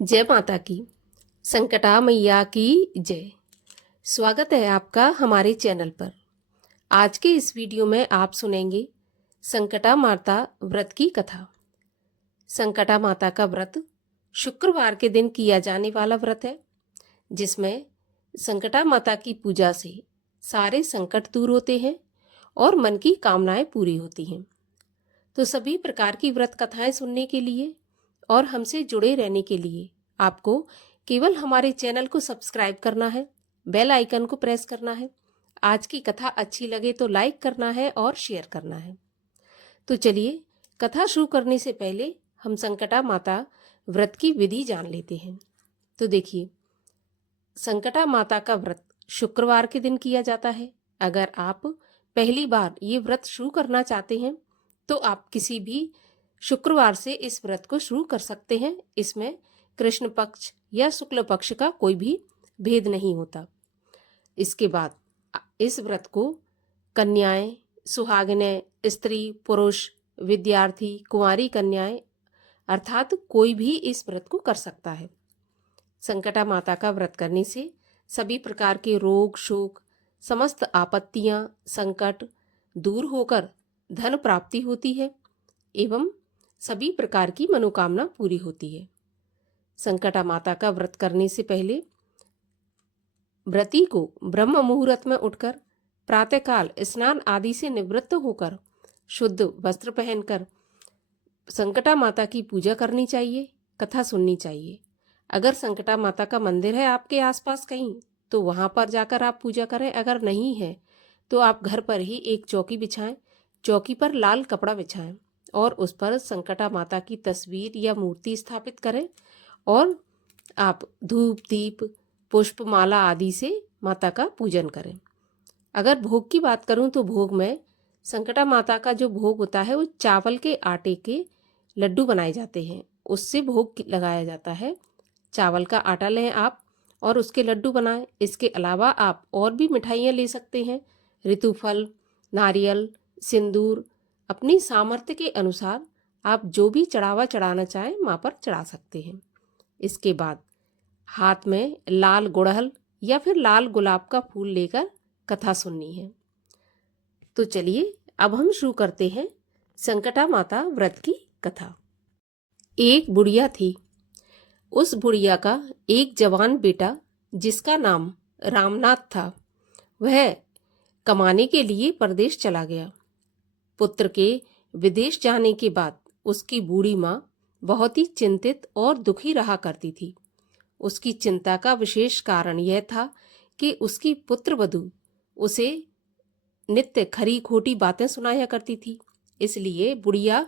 जय माता की। संकटा मैया की जय। स्वागत है आपका हमारे चैनल पर। आज के इस वीडियो में आप सुनेंगे संकटा माता व्रत की कथा। संकटा माता का व्रत शुक्रवार के दिन किया जाने वाला व्रत है, जिसमें संकटा माता की पूजा से सारे संकट दूर होते हैं और मन की कामनाएं पूरी होती हैं। तो सभी प्रकार की व्रत कथाएं सुनने के लिए और हमसे जुड़े रहने के लिए आपको केवल हमारे चैनल को सब्सक्राइब करना है, बेल आइकन को प्रेस करना है। आज की कथा अच्छी लगे तो लाइक करना है और शेयर करना है। तो चलिए, कथा शुरू करने से पहले हम संकटा माता व्रत की विधि जान लेते हैं। तो देखिए, संकटा माता का व्रत शुक्रवार के दिन किया जाता है। अगर आप पहली बार ये व्रत शुरू करना चाहते हैं तो आप किसी भी शुक्रवार से इस व्रत को शुरू कर सकते हैं। इसमें कृष्ण पक्ष या शुक्ल पक्ष का कोई भी भेद नहीं होता। इसके बाद इस व्रत को कन्याएं, सुहागिनें, स्त्री, पुरुष, विद्यार्थी, कुंवारी कन्याएं अर्थात कोई भी इस व्रत को कर सकता है। संकटा माता का व्रत करने से सभी प्रकार के रोग, शोक, समस्त आपत्तियां, संकट दूर होकर धन प्राप्ति होती है एवं सभी प्रकार की मनोकामना पूरी होती है। संकटा माता का व्रत करने से पहले व्रती को ब्रह्म मुहूर्त में उठकर प्रातःकाल स्नान आदि से निवृत्त होकर शुद्ध वस्त्र पहनकर संकटा माता की पूजा करनी चाहिए, कथा सुननी चाहिए। अगर संकटा माता का मंदिर है आपके आसपास कहीं तो वहां पर जाकर आप पूजा करें। अगर नहीं है तो आप घर पर ही एक चौकी बिछाएं। चौकी पर लाल कपड़ा बिछाएं और उस पर संकटा माता की तस्वीर या मूर्ति स्थापित करें और आप धूप, दीप, पुष्प, माला आदि से माता का पूजन करें। अगर भोग की बात करूं तो भोग में संकटा माता का जो भोग होता है वो चावल के आटे के लड्डू बनाए जाते हैं, उससे भोग लगाया जाता है। चावल का आटा लें आप और उसके लड्डू बनाएं। इसके अलावा आप और भी मिठाइयाँ ले सकते हैं। ऋतुफल, नारियल, सिंदूर, अपनी सामर्थ्य के अनुसार आप जो भी चढ़ावा चढ़ाना चाहें माँ पर चढ़ा सकते हैं। इसके बाद हाथ में लाल गुड़हल या फिर लाल गुलाब का फूल लेकर कथा सुननी है। तो चलिए अब हम शुरू करते हैं संकटा माता व्रत की कथा। एक बुढ़िया थी। उस बुढ़िया का एक जवान बेटा जिसका नाम रामनाथ था, वह कमाने के लिए परदेश चला गया। पुत्र के विदेश जाने के बाद उसकी बूढ़ी माँ बहुत ही चिंतित और दुखी रहा करती थी। उसकी चिंता का विशेष कारण यह था कि उसकी पुत्रवधू उसे नित्य खरी खोटी बातें सुनाया करती थी। इसलिए बुढ़िया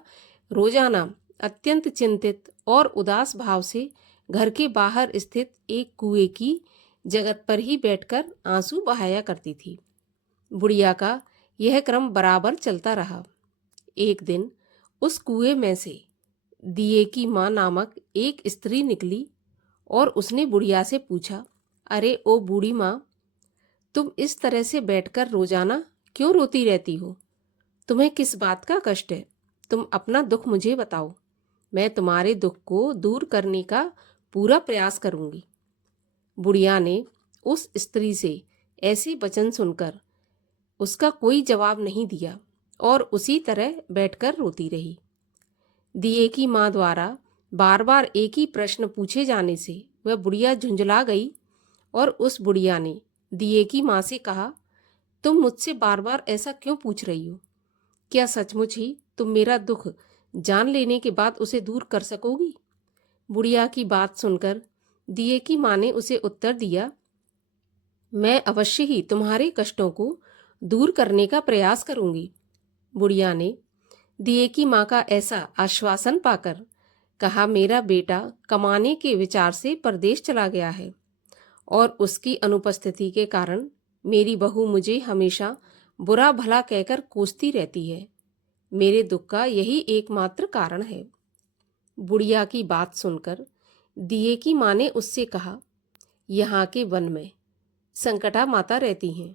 रोजाना अत्यंत चिंतित और उदास भाव से घर के बाहर स्थित एक कुएं की जगत पर ही बैठकर आंसू बहाया करती थी। बुढ़िया का यह क्रम बराबर चलता रहा। एक दिन उस कुएं में से दिए की माँ नामक एक स्त्री निकली और उसने बुढ़िया से पूछा, अरे ओ बूढ़ी माँ, तुम इस तरह से बैठकर रोजाना क्यों रोती रहती हो? तुम्हें किस बात का कष्ट है? तुम अपना दुख मुझे बताओ, मैं तुम्हारे दुख को दूर करने का पूरा प्रयास करूंगी। बुढ़िया ने उस स्त्री से ऐसे वचन सुनकर उसका कोई जवाब नहीं दिया और उसी तरह बैठकर रोती रही। दिए की माँ द्वारा बार बार एक ही प्रश्न पूछे जाने से वह बुढ़िया झुंझला गई और उस बुढ़िया ने दिए की माँ से कहा, तुम मुझसे बार बार ऐसा क्यों पूछ रही हो? क्या सचमुच ही तुम मेरा दुख जान लेने के बाद उसे दूर कर सकोगी? बुढ़िया की बात सुनकर दिए की माँ ने उसे उत्तर दिया, मैं अवश्य ही तुम्हारे कष्टों को दूर करने का प्रयास करूंगी। बुढ़िया ने दिए की माँ का ऐसा आश्वासन पाकर कहा, मेरा बेटा कमाने के विचार से परदेश चला गया है और उसकी अनुपस्थिति के कारण मेरी बहू मुझे हमेशा बुरा भला कहकर कोसती रहती है। मेरे दुख का यही एकमात्र कारण है। बुढ़िया की बात सुनकर दिए की माँ ने उससे कहा, यहाँ के वन में संकटा माता रहती हैं,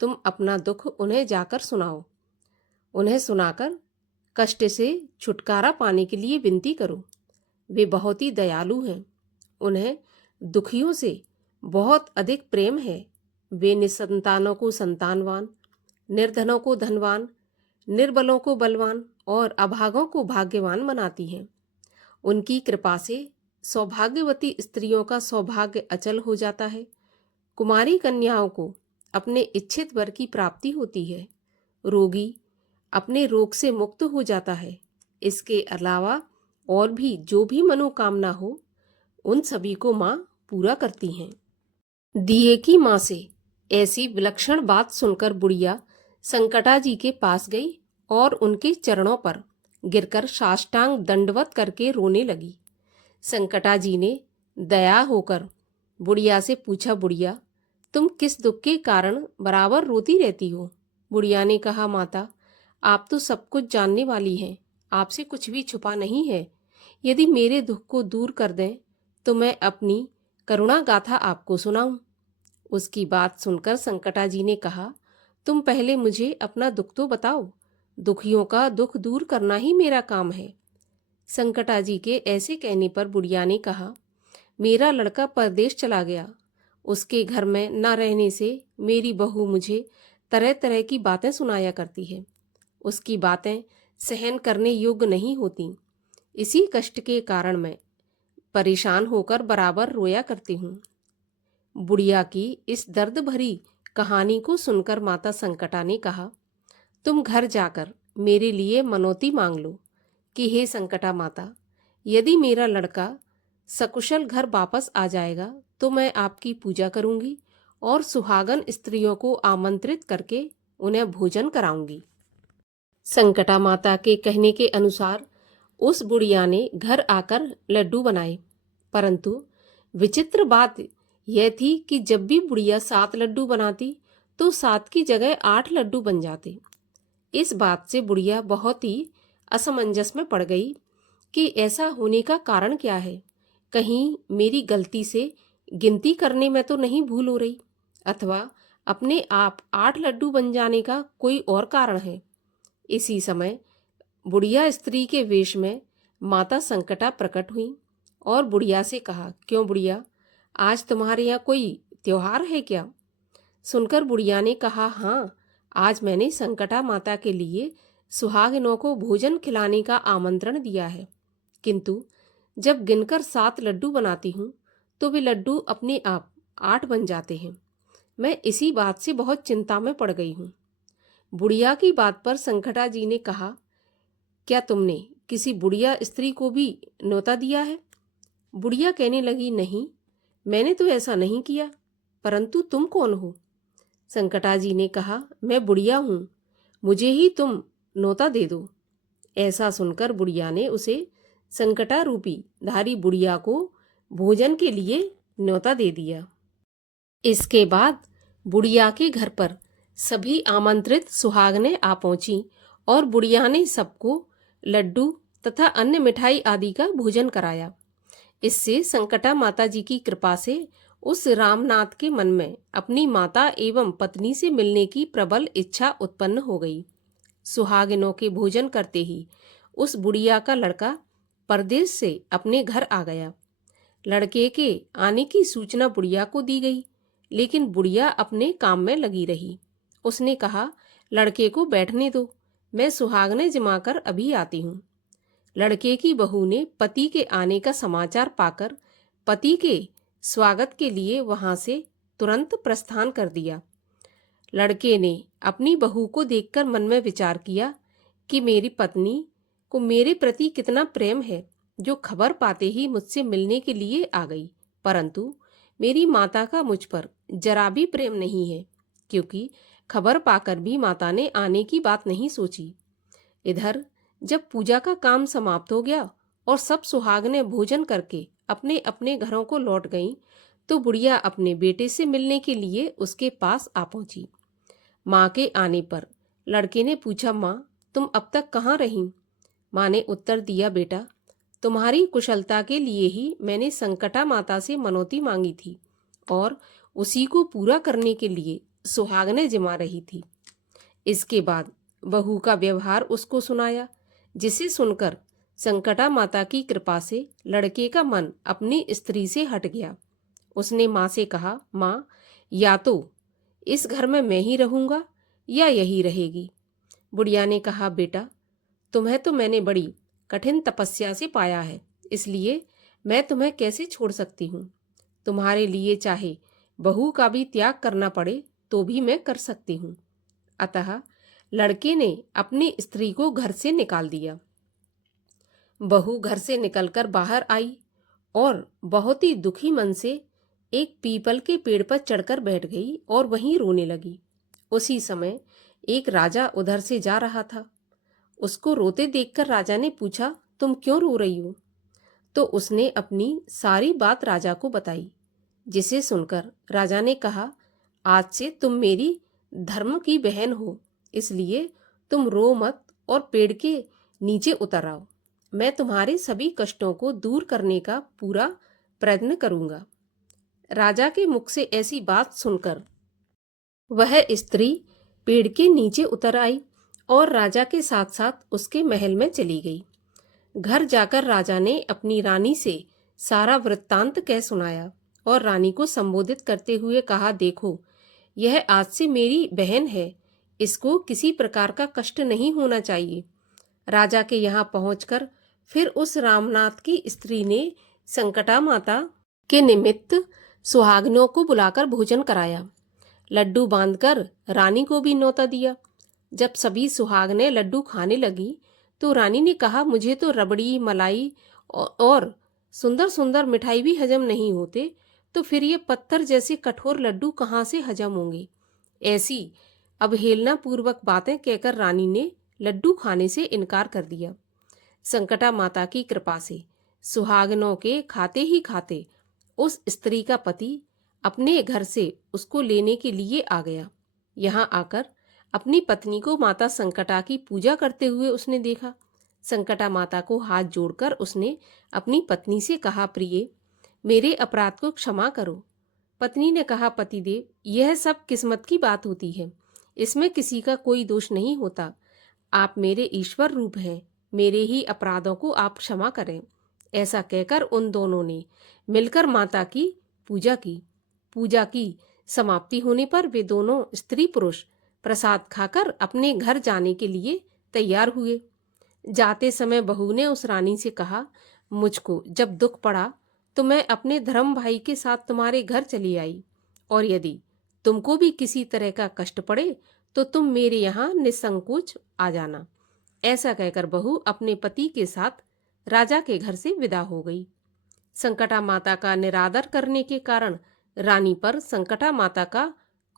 तुम अपना दुख उन्हें जाकर सुनाओ। उन्हें सुनाकर कष्ट से छुटकारा पाने के लिए विनती करो। वे बहुत ही दयालु हैं उन्हें दुखियों से बहुत अधिक प्रेम है। वे निसंतानों को संतानवान, निर्धनों को धनवान, निर्बलों को बलवान और अभागों को भाग्यवान बनाती हैं। उनकी कृपा से सौभाग्यवती स्त्रियों का सौभाग्य अचल हो जाता है। कुमारी कन्याओं को अपने इच्छित वर की प्राप्ति होती है। रोगी अपने रोग से मुक्त हो जाता है। इसके अलावा और भी जो भी मनोकामना हो, उन सभी को माँ पूरा करती हैं। दिए की माँ से ऐसी विलक्षण बात सुनकर बुढ़िया संकटा जी के पास गई और उनके चरणों पर गिरकर साष्टांग दंडवत करके रोने लगी। संकटा जी ने दया होकर बुढ़िया से पूछा, बुढ़िया, तुम किस दुख के कारण बराबर रोती रहती हो? बुढ़िया ने कहा, माता, आप तो सब कुछ जानने वाली हैं, आपसे कुछ भी छुपा नहीं है। यदि मेरे दुख को दूर कर दें तो मैं अपनी करुणा गाथा आपको सुनाऊं। उसकी बात सुनकर संकटा जी ने कहा, तुम पहले मुझे अपना दुख तो बताओ। दुखियों का दुख दूर करना ही मेरा काम है। संकटा जी के ऐसे कहने पर बुढ़िया ने कहा, मेरा लड़का परदेश चला गया। उसके घर में न रहने से मेरी बहू मुझे तरह तरह की बातें सुनाया करती है। उसकी बातें सहन करने योग्य नहीं होती। इसी कष्ट के कारण मैं परेशान होकर बराबर रोया करती हूँ। बुढ़िया की इस दर्द भरी कहानी को सुनकर माता संकटा ने कहा, तुम घर जाकर मेरे लिए मनौती मांग लो कि हे संकटा माता, यदि मेरा लड़का सकुशल घर वापस आ जाएगा तो मैं आपकी पूजा करूंगी और सुहागन स्त्रियों को आमंत्रित करके उन्हें भोजन कराऊंगी। संकटा माता के कहने के अनुसार उस बुढ़िया ने घर आकर लड्डू बनाए, परंतु विचित्र बात यह थी कि जब भी बुढ़िया 7 लड्डू बनाती तो 7 की जगह 8 लड्डू बन जाते। इस बात से बुढ़िया बहुत ही असमंजस में पड़ गई कि ऐसा होने का कारण क्या है। कहीं मेरी गलती से गिनती करने में तो नहीं भूल हो रही, अथवा अपने आप 8 लड्डू बन जाने का कोई और कारण है। इसी समय बुढ़िया स्त्री के वेश में माता संकटा प्रकट हुई और बुढ़िया से कहा, क्यों बुढ़िया, आज तुम्हारे यहाँ कोई त्योहार है क्या? सुनकर बुढ़िया ने कहा, हाँ, आज मैंने संकटा माता के लिए सुहागिनों को भोजन खिलाने का आमंत्रण दिया है, किंतु जब गिनकर 7 लड्डू बनाती हूँ तो वे लड्डू अपने आप 8 बन जाते हैं। मैं इसी बात से बहुत चिंता में पड़ गई हूँ। बुढ़िया की बात पर संकटा जी ने कहा, क्या तुमने किसी बुढ़िया स्त्री को भी न्योता दिया है? बुढ़िया कहने लगी, नहीं, मैंने तो ऐसा नहीं किया, परंतु तुम कौन हो? संकटा जी ने कहा, मैं बुढ़िया हूँ, मुझे ही तुम न्योता दे दो। ऐसा सुनकर बुढ़िया ने उसे संकटा रूपी धारी बुढ़िया को भोजन के लिए न्योता दे दिया। इसके बाद बुढ़िया के घर पर सभी आमंत्रित सुहागनें आ पहुंची और बुढ़िया ने सबको लड्डू तथा अन्य मिठाई आदि का भोजन कराया। इससे संकटा माता जी की कृपा से उस रामनाथ के मन में अपनी माता एवं पत्नी से मिलने की प्रबल इच्छा उत्पन्न हो गई। सुहागिनों के भोजन करते ही उस बुढ़िया का लड़का परदेश से अपने घर आ गया। लड़के के आने की सूचना बुढ़िया को दी गई, लेकिन बुढ़िया अपने काम में लगी रही। उसने कहा, लड़के को बैठने दो, मैं सुहागनें जमाकर अभी आती हूँ। लड़के की बहू ने पति के आने का समाचार पाकर पति के स्वागत के लिए वहां से तुरंत प्रस्थान कर दिया। लड़के ने अपनी बहू को देखकर मन में विचार किया कि मेरी पत्नी को मेरे प्रति कितना प्रेम है, जो खबर पाते ही मुझसे मिलने के लिए आ गई, परंतु मेरी माता का मुझ पर जरा भी प्रेम नहीं है, क्योंकि खबर पाकर भी माता ने आने की बात नहीं सोची। इधर जब पूजा का काम समाप्त हो गया और सब सुहागनें भोजन करके अपने अपने घरों को लौट गईं, तो बुढ़िया अपने बेटे से मिलने के लिए उसके पास आ पहुंची। माँ के आने पर लड़के ने पूछा, माँ, तुम अब तक कहाँ रहीं? माँ ने उत्तर दिया, बेटा, तुम्हारी कुशलता के लिए ही मैंने संकटा माता से मनौती मांगी थी और उसी को पूरा करने के लिए सुहागनें जमा रही थी। इसके बाद बहू का व्यवहार उसको सुनाया, जिसे सुनकर संकटा माता की कृपा से लड़के का मन अपनी स्त्री से हट गया। उसने माँ से कहा, माँ, या तो इस घर में मैं ही रहूंगा या यही रहेगी। बुढ़िया ने कहा, बेटा, तुम्हें तो मैंने बड़ी कठिन तपस्या से पाया है, इसलिए मैं तुम्हें कैसे छोड़ सकती हूँ। तुम्हारे लिए चाहे बहू का भी त्याग करना पड़े तो भी मैं कर सकती हूँ। अतः लड़के ने अपनी स्त्री को घर से निकाल दिया। बहू घर से निकलकर बाहर आई और बहुत ही दुखी मन से एक पीपल के पेड़ पर चढ़कर बैठ गई और वहीं रोने लगी। उसी समय एक राजा उधर से जा रहा था। उसको रोते देखकर राजा ने पूछा, तुम क्यों रो रही हो? तो उसने अपनी सारी बात राजा को बताई, जिसे सुनकर राजा ने कहा, आज से तुम मेरी धर्म की बहन हो, इसलिए तुम रो मत और पेड़ के नीचे उतर आओ। मैं तुम्हारे सभी कष्टों को दूर करने का पूरा प्रयत्न करूंगा। राजा के मुख से ऐसी बात सुनकर वह स्त्री पेड़ के नीचे उतर आई और राजा के साथ साथ उसके महल में चली गई। घर जाकर राजा ने अपनी रानी से सारा वृत्तांत कह सुनाया और रानी को संबोधित करते हुए कहा, देखो, यह आज से मेरी बहन है, इसको किसी प्रकार का कष्ट नहीं होना चाहिए। राजा के यहाँ पहुंचकर फिर उस रामनाथ की स्त्री ने संकटा माता के निमित्त सुहागिनों को बुलाकर भोजन कराया। लड्डू बांधकर रानी को भी न्योता दिया। जब सभी सुहागनें लड्डू खाने लगी तो रानी ने कहा, मुझे तो रबड़ी, मलाई और सुंदर सुंदर मिठाई भी हजम नहीं होते, तो फिर ये पत्थर जैसे कठोर लड्डू कहाँ से हजम होंगे। ऐसी अवहेलना पूर्वक बातें कहकर रानी ने लड्डू खाने से इनकार कर दिया। संकटा माता की कृपा से सुहागनों के खाते ही खाते उस स्त्री का पति अपने घर से उसको लेने के लिए आ गया। यहाँ आकर अपनी पत्नी को माता संकटा की पूजा करते हुए उसने देखा। संकटा माता को हाथ जोड़कर उसने अपनी पत्नी से कहा, प्रिय, मेरे अपराध को क्षमा करो। पत्नी ने कहा, पतिदेव, यह सब किस्मत की बात होती है, इसमें किसी का कोई दोष नहीं होता। आप मेरे ईश्वर रूप हैं, मेरे ही अपराधों को आप क्षमा करें। ऐसा कहकर उन दोनों ने मिलकर माता की पूजा की। पूजा की समाप्ति होने पर वे दोनों स्त्री पुरुष प्रसाद खाकर अपने घर जाने के लिए तैयार हुए। जाते समय बहू ने उस रानी से कहा, मुझको जब दुख पड़ा तो मैं अपने धर्म भाई के साथ तुम्हारे घर चली आई, और यदि तुमको भी किसी तरह का कष्ट पड़े तो तुम मेरे यहाँ निसंकोच आ जाना। ऐसा कहकर बहू अपने पति के साथ राजा के घर से विदा हो गई। संकटा माता का निरादर करने के कारण रानी पर संकटा माता का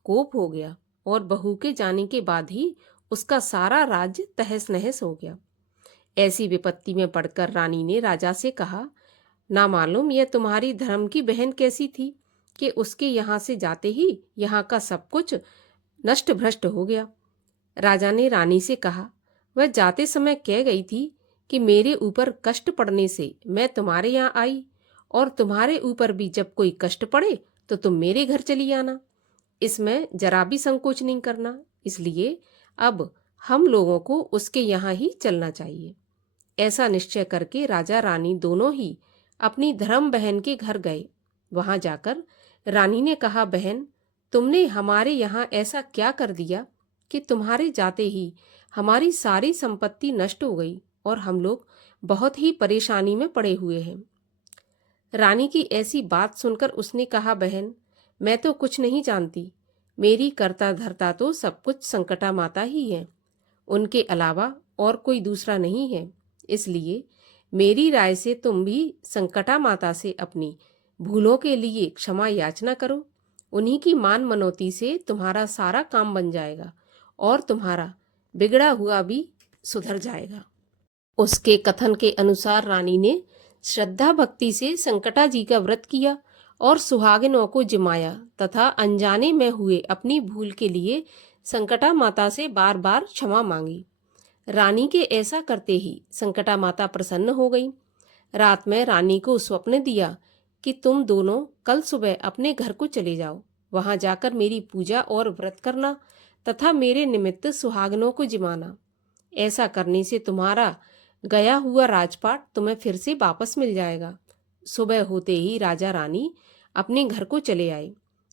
कोप हो गया और बहू के जाने के बाद ही उसका सारा राज्य तहस नहस हो गया। ऐसी विपत्ति में पड़कर रानी ने राजा से कहा, ना मालूम यह तुम्हारी धर्म की बहन कैसी थी कि उसके यहाँ से जाते ही यहाँ का सब कुछ नष्ट भ्रष्ट हो गया। राजा ने रानी से कहा, वह जाते समय कह गई थी कि मेरे ऊपर कष्ट पड़ने से मैं तुम्हारे यहाँ आई, और तुम्हारे ऊपर भी जब कोई कष्ट पड़े तो तुम मेरे घर चली आना। इसमें जरा भी संकोच नहीं करना, इसलिए अब हम लोगों को उसके यहाँ ही चलना चाहिए। ऐसा निश्चय करके राजा रानी दोनों ही अपनी धर्म बहन के घर गए। वहां जाकर रानी ने कहा, बहन, तुमने हमारे यहाँ ऐसा क्या कर दिया कि तुम्हारे जाते ही हमारी सारी संपत्ति नष्ट हो गई और हम लोग बहुत ही परेशानी में पड़े हुए हैं। रानी की ऐसी बात सुनकर उसने कहा, बहन, मैं तो कुछ नहीं जानती, मेरी कर्ता धर्ता तो सब कुछ संकटा माता ही है, उनके अलावा और कोई दूसरा नहीं है। इसलिए मेरी राय से तुम भी संकटा माता से अपनी भूलों के लिए क्षमा याचना करो। उन्हीं की मान मनौती से तुम्हारा सारा काम बन जाएगा और तुम्हारा बिगड़ा हुआ भी सुधर जाएगा। उसके कथन के अनुसार रानी ने श्रद्धा भक्ति से संकटा जी का व्रत किया और सुहागिनों को जिमाया तथा अनजाने में हुए अपनी भूल के लिए संकटा माता से बार बार क्षमा मांगी। रानी के ऐसा करते ही संकटा माता प्रसन्न हो गई। रात में रानी को स्वप्न दिया कि तुम दोनों कल सुबह अपने घर को चले जाओ, वहां जाकर मेरी पूजा और व्रत करना तथा मेरे निमित्त सुहागनों को जिमाना। ऐसा करने से तुम्हारा गया हुआ राजपाट तुम्हें फिर से वापस मिल जाएगा। सुबह होते ही राजा रानी अपने घर को चले आए।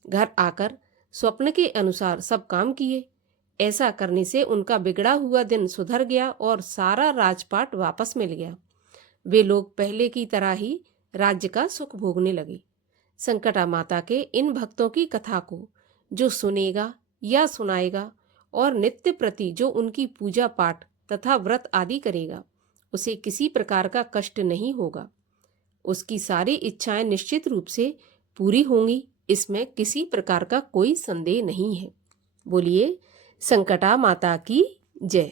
घर आकर स्वप्न के अनुसार सब काम किए। ऐसा करने से उनका बिगड़ा हुआ दिन सुधर गया और सारा राजपाट वापस मिल गया। वे लोग पहले की तरह ही राज्य का सुख भोगने लगे। संकटा माता के इन भक्तों की कथा को जो सुनेगा या सुनाएगा और नित्य प्रति जो उनकी पूजा पाठ तथा व्रत आदि करेगा, उसे किसी प्रकार का कष्ट नहीं होगा। उसकी सारी इच्छाएं निश्चित रूप से पूरी होंगी, इसमें किसी प्रकार का कोई संदेह नहीं है। बोलिए संकटा माता की जय।